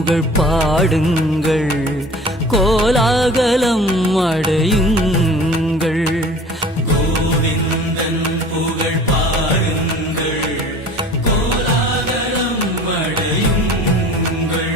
புகழ் பாடுங்கள், கோலாகலம் அடையுங்கள். கோவிந்தன் புகழ் பாடுங்கள், கோலாகலம் அடையுங்கள்.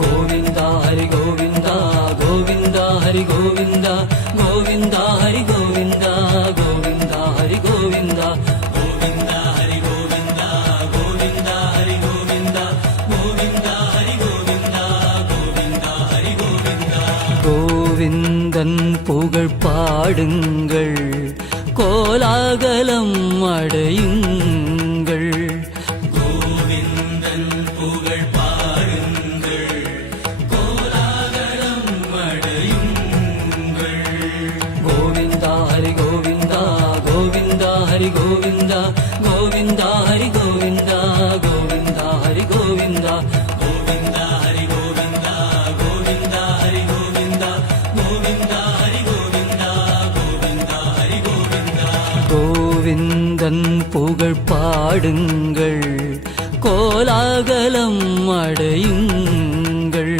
கோவிந்தா ஹரி கோவிந்தா, கோவிந்தா ஹரி கோவிந்தா, கோவிந்தா ஹரி கோவிந்தா, கோவிந்தா ஹரி கோவிந்தா, கோவிந்தா ஹரி கோவிந்தா, கோவிந்தா ஹரி கோவிந்தா, கோவிந்தா ஹரி கோவிந்தா, கோவிந்தா ஹரி கோவிந்தா. கோவிந்தன் புகழ் பாடுங்கள், கோலாகலம் அடையுங்கள். கோவிந்தன் புகழ் பாடுங்கள், கோலாகலம் அடையுங்கள். கோவிந்தா ஹரி கோவிந்தா, கோவிந்தா ஹரி கோவிந்தா, கோவிந்தா ஹரி கோவிந்தா, கோவிந்தா ஹரி கோவிந்தா, கோவிந்தா ஹரி கோவிந்தா, கோவிந்தா ஹரி கோவிந்தா, கோவிந்தா ஹரி கோவிந்தா, கோவிந்தா ஹரி கோவிந்தா. கோவிந்தன் புகழ் பாடுங்கள், கோலாகலம் அடையுங்கள்.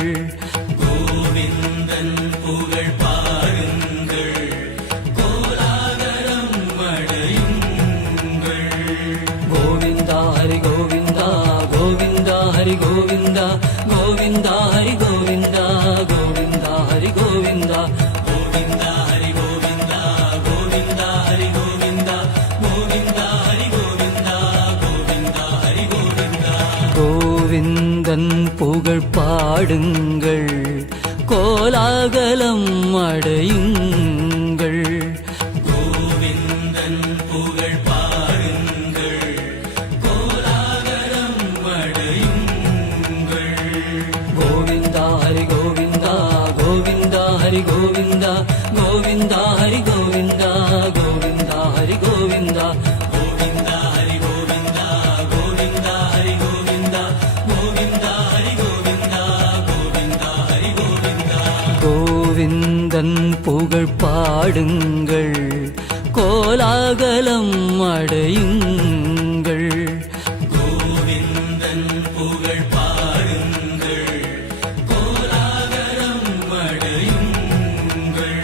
கோவிந்தன் புகழ் பாடுங்கள், கோலாகலம் அடையுங்கள். கோவிந்தா ஹரி கோவிந்தா, கோவிந்தா ஹரி கோவிந்தா, கோவிந்தா ஹரி கோவிந்தா, கோவிந்தா ஹரி கோவிந்தா, கோவிந்தா ஹரி கோவிந்தா, கோவிந்தா ஹரி கோவிந்தா, கோவிந்தா ஹரி கோவிந்தா, கோவிந்தா ஹரி கோவிந்தா. கோவிந்தன் புகழ் பாடுங்கள், கோலாகலம் அடையுங்கள். கோவிந்தன் புகழ் பாடுங்கள், கோலாகலம் அடையுங்கள். கோவிந்தா ஹரி கோவிந்தா, கோவிந்தா ஹரி கோவிந்தா, கோவிந்தா ஹரி கோவிந்தா, கோவிந்தா ஹரி கோவிந்தா, கோவிந்தா ஹரி கோவிந்தா, கோவிந்தா ஹரி கோவிந்தா, கோவிந்தா ஹரி கோவிந்தா, கோவிந்தா ஹரி கோவிந்தா. கோவிந்தன் புகழ் பாடுங்கள், கோலாகலம் அடையுங்கள். கோவிந்தன் புகழ் பாடுங்கள், கோலாகலம் அடையுங்கள்.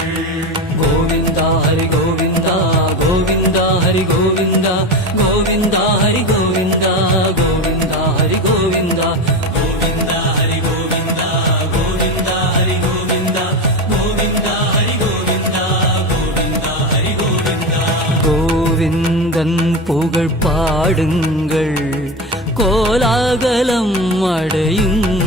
கோவிந்தா ஹரி கோவிந்தா, கோவிந்தா ஹரி கோவிந்தா, கோவிந்தா ஹரி கோவிந்தா, கோவிந்தா ஹரி கோவிந்தா, கோவிந்தா ஹரி கோவிந்தா, கோவிந்தா ஹரி கோவிந்தா, கோவிந்தா ஹரி கோவிந்தா, கோவிந்தா ஹரி கோவிந்தா. கோவிந்தன் புகழ் பாடுங்கள், கோலாகலம் அடையுங்கள்.